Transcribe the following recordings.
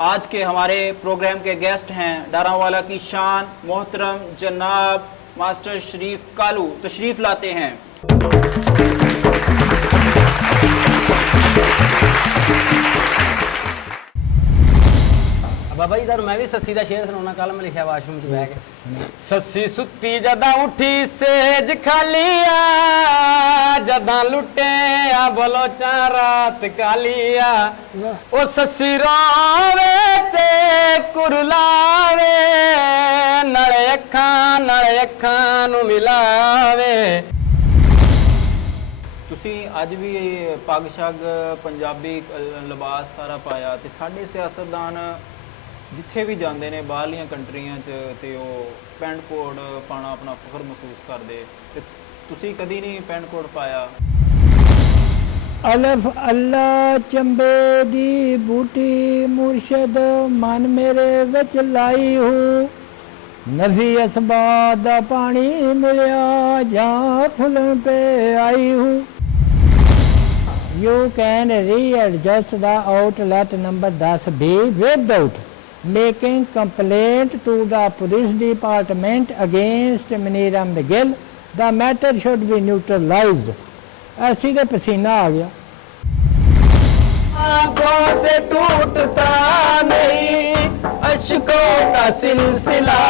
आज के हमारे प्रोग्राम के गेस्ट हैं डारावाला की शान मोहतरम जनाब मास्टर शरीफ कालू तशरीफ लाते हैं। बाबा जी मैं भी सस्सी का शेर सुनाना। कल मैं लिखा वाशरूम च बह के सस्सी सुत्ती जदा उठी सेज खालिया जदा लुटे आ बलोचा रात कालिया ओ सस्सी रोवे ते कुरलावे नले अखां नू मिलावे। तुसी अज भी पग शग पंजाबी लिबास सारा पाया ते साडे सियासतदान जिथे भी जाते हैं बाहरलियां कंट्रियां ते पैंट कोट पाना अपना फखर महसूस करते ते तुसी कदी नहीं पैंट कोट पाया? अलफ अल्लाह चंबे दी बूटी मुर्शद मन मेरे विच लाई हूँ नफी असबाद दा पानी मिलिया जां फुलन पे आई हूँ। You can readjust the outlet number 10B without making complaint to the police department against Munir Ahmed Gill. The matter should be neutralized. ऐसी तो पसीना आ गया। आंखों से टूटता नहीं अश्कों का सिलसिला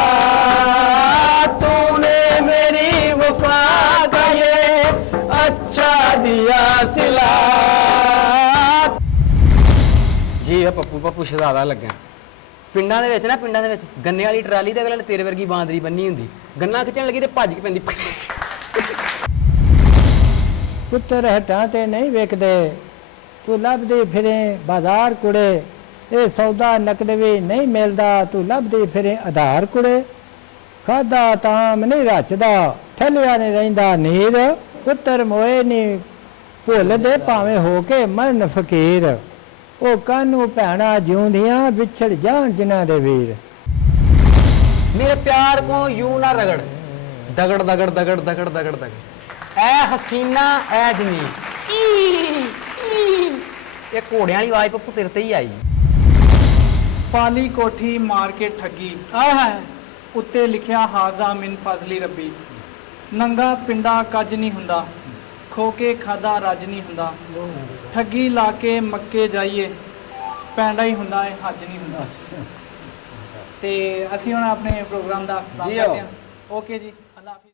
तूने मेरी वफा का ये अच्छा दिया सिला। जी पप्पू पप्पू शहजादा लग्या पिंडां दे विच ना पिंडां दे विच गन्ने वाली ट्राली ते अगले ने तेरे वर्गी बांदरी बन्नी हुंदी गन्ना खिच्चण लगी ते भज के पैंदी। पुत्तर हटां ते नहीं वेखदे तू लभदी फिरे बाजार कुड़े ये सौदा नकद भी नहीं मिलदा तू लभदी फिरे आधार कुड़े खादा ताम नहीं रचदा ठलिया नहीं रहिंदा नीर पुत्तर मोए नहीं भुलदे भावें हो के मरन फकीर ओ कानू भैणा जिउंदियां विछड़ जान जिन्हां दे वीर। मेरे प्यार को यूं ना रगड़ दगड़ दगड़ दगड़ दगड़ दगड़ दगड़ ऐ हसीना ऐ जमीन ये घोड़ियां वाली आवाज पप्पू तेरे ते ही आई। पाली कोठी मार के ठगी उत्ते लिखिया हाजा मिन फजली रब्बी नंगा पिंडा कज नहीं हुंदा खो के खादा रज नहीं हुंदा ठगी ला के मक्के जाइए पैंडा ही हुंदा है हज नहीं हुंदा। ते असीं हुण अपने प्रोग्राम दा जी करते हैं। ओके जी अल्लाह हाफिज़।